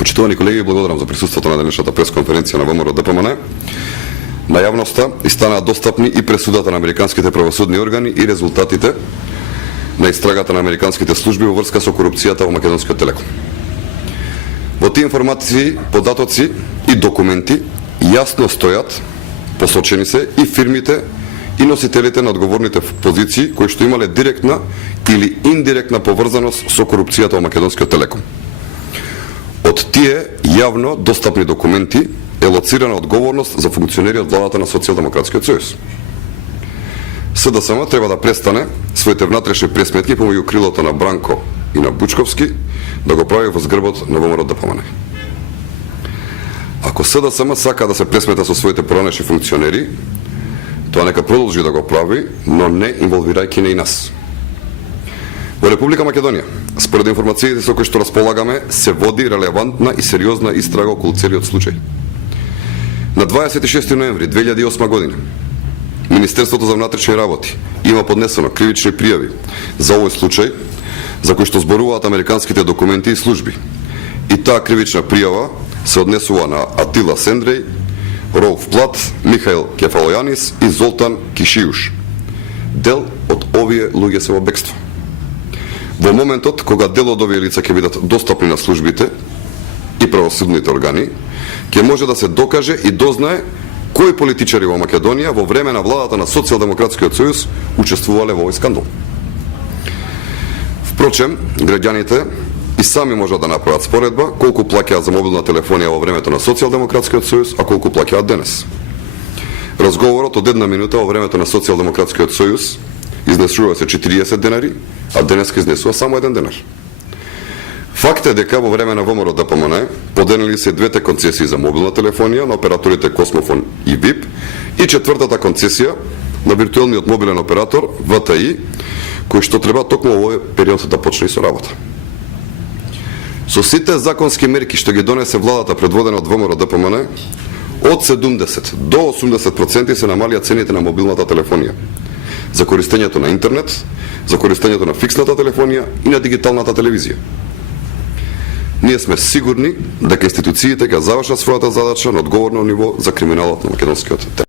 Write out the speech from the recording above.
Почитувани колеги, благодарам за присуството на денешната пресконференција на ВМРО ДПМН. На јавноста и станаа достапни и пресудата на американските правосудни органи и резултатите на истрагата на американските служби во врска со корупцијата во Македонскиот телеком. Во тие информации, податоци и документи јасно стојат, посочени се и фирмите и носителите на одговорните позиции кои што имале директна или индиректна поврзаност со корупцијата во Македонскиот телеком. Од тие јавно достапни документи е лоцирана одговорност за функционери од владата на Социјалдемократскиот сојуз. СДСМ треба да престане своите внатрешни пресметки помеѓу крилото на Бранко и на Бучковски да го прави во згрбот на ВМРО ДПМН. Ако СДСМ сака да се пресмета со своите поранешни функционери, тоа нека продолжи да го прави, но не инволвирајќи не и нас. Во Република Македонија, според информациите со кои што располагаме, се води релевантна и сериозна истрага околу целиот случај. На 26 ноември 2008 година, Министерството за внатрешни работи има поднесено кривични пријави за овој случај, за кој што зборуваат американските документи и служби. И таа кривична пријава се однесува на Атила Сендреј, Ролф Плат, Михаил Кефалојанис и Золтан Кишијуш. Дел од овие луѓе се во бегство. Во моментот кога дел од овие лица ќе бидат достапни на службите и правосудните органи, ќе може да се докаже и дознае кои политичари во Македонија во време на владата на Социјалдемократскиот сојуз учествувале во овој скандал. Впрочем, граѓаните и сами можат да направат споредба колку плаќаат за мобилна телефонија во времето на Социјалдемократскиот сојуз, а колку плаќаат денес. Разговорот од една минута во времето на Социјалдемократскиот сојуз изнесува се 40 денари, а денеска изнесува само 1 денар. Факт е дека во време на ВМРО ДПМН поделени се двете концесии за мобилна телефонија на операторите Космофон и ВИП и четвртата концесија на виртуелниот мобилен оператор ВТИ, кој што треба токму во овој период да почне со работа. Со сите законски мерки што ги донесе владата предводена од ВМРО ДПМН, од 70 до 80% се намалија цените на мобилната телефонија, за користењето на интернет, за користењето на фиксната телефонија и на дигиталната телевизија. Ние сме сигурни дека институциите ќе завршат својата задача на одговорно ниво за криминалот на македонскиот